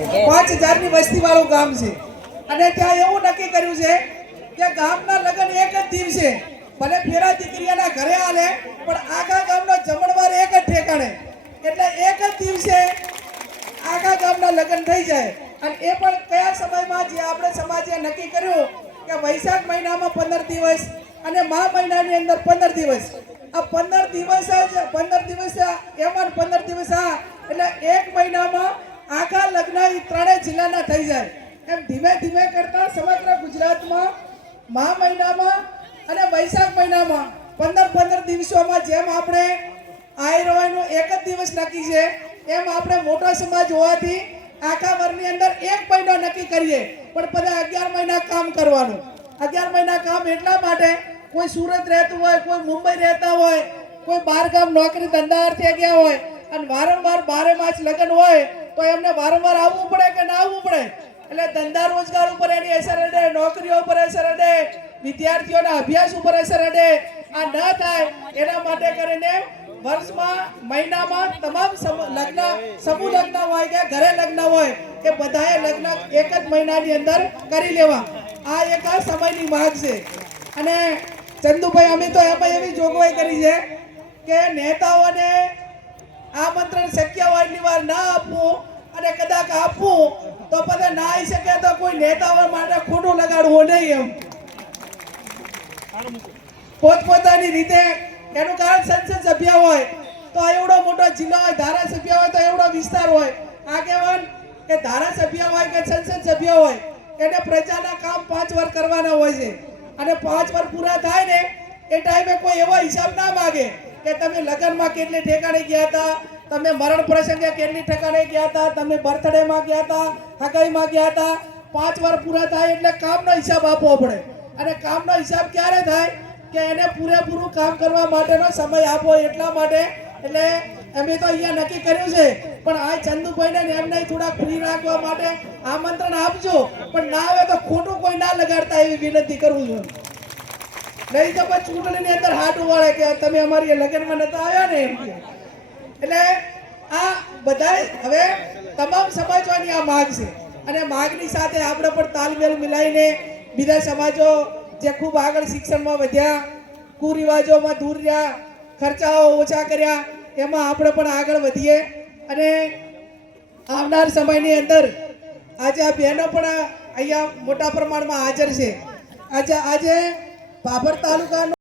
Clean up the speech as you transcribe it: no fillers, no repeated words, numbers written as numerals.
5000 ની વસ્તી વાળું ગામ છે અને ત્યાં એવું નક્કી કર્યું છે કે ગામના લગ્ન એક જ દિવસે ભલે ફેરા દીકરીઓના ઘરે આલે પણ આખા ગામનો જમણવાર એક જ ઠેકાણે એટલે એક જ દિવસે આખા ગામના લગ્ન થઈ જાય અને એ પણ કયા સમયમાં જે આપણે સમાજે નક્કી કર્યું કે વૈશાખ મહિનામાં 15 દિવસ અને મા મહિનાની અંદર 15 દિવસ આ 15 દિવસ જ 15 દિવસ એમાં 15 દિવસ એટલે એક મહિનામાં આખા લગ્ન ત્રણેય જિલ્લાના થઈ જાય એમ ધીમે ધીમે કરતા સમગ્ર ગુજરાતમાં મા મહિનામાં અને વૈશાખ મહિનામાં 15 દિવસોમાં જેમ આપણે આયરોયનો એક જ દિવસ નક્કી છે એમ આપણે મોટો સમાજ હોવાથી આખા વર્ષની અંદર એક મહિનો નક્કી કરીએ પણ બધા 11 મહિના કામ કરવાનું 11 મહિના કામ એટલા માટે કોઈ સુરત રહેતું હોય કોઈ મુંબઈ રહેતા હોય કોઈ બહાર ગામ નોકરી ધંધા અર્થે ગયા હોય અને વારંવાર 12 માસ લગ્ન હોય તો એમને વારંવાર આવવું પડે કે ના આવવું પડે એટલે ધંધા રોજગાર ઉપર એની અસર અડે નોકરીઓ ઉપર અસર અડે વિદ્યાર્થીઓના અભ્યાસ ઉપર અસર અડે આ ન થાય એના માટે કરીને વર્ષમાં મહિનામાં તમામ લગ્ન સમૂહ લગ્ન હોય કે ઘરે લગ્ન હોય એ બધાએ લગ્ન એક જ મહિનાની અંદર કરી લેવા આ એક આ સમયની માંગ છે અને ચંદુભાઈ અમે તો એમાં એવી જોગવાઈ કરી છે કે નેતાઓને આમંત્રણ શક્ય હોય એટલી વાર ના આપવું અને કદાચ આપવું તો પછી ના આવી શકે તો કોઈ નેતાઓ માટે ખોટું લગાડવું નહીં એમ પોતપોતાની રીતે એનું કારણ સંસદ સભ્ય હોય તો એવડો મોટો જિલ્લો હોય ધારાસભ્ય હોય તો એવડો વિસ્તાર હોય આગેવાન કે ધારાસભ્ય હોય કે સંસદ સભ્ય હોય એને પ્રજાના કામ 5 વાર કરવાના હોય છે અને 5 વાર પૂરા થાય ને એ ટાઈમે કોઈ એવો હિસાબ ના માગે કે તમે લગ્નમાં કેટલી ઠેકાણે ગયા હતા તમે મરણ પ્રસંગે કેટલી ઠેકાણે ગયા હતા તમે બર્થડેમાં ગયા હતા હગાઈમાં ગયા હતા 5 વાર પૂરા થાય એટલે કામનો હિસાબ આપવો પડે અને કામનો હિસાબ ક્યારે થાય કે એને પૂરેપૂરું કામ કરવા માટેનો સમય આપો એટલા માટે એટલે અમે તો અહીંયા નક્કી કર્યું છે પણ આ ચંદુભાઈને એમને થોડા ફ્રી રાખવા માટે આમંત્રણ આપજો પણ ના આવે તો ખોટું કોઈ ના લગાડતા એવી વિનંતી કરું છું નહીં તો પછી ચૂંટણીની અંદર હાથ ઉવાળે કે તમે અમારી લગ્નમાં નતા આવ્યા ને એમ એટલે આ બધા હવે તમામ સમાજોની આ માગ છે અને માગની સાથે આપણે પણ તાલમેલ મિલાવીને બીજા સમાજો જે ખૂબ આગળ શિક્ષણમાં વધ્યા કુરિવાજોમાં દૂર રહ્યા ખર્ચાઓ ઓછા કર્યા એમાં આપણે પણ આગળ વધીએ અને આવનાર સમયની અંદર આજે આ બહેનો પણ અહીંયા મોટા પ્રમાણમાં હાજર છે આજે ભાભર તાલુકાનો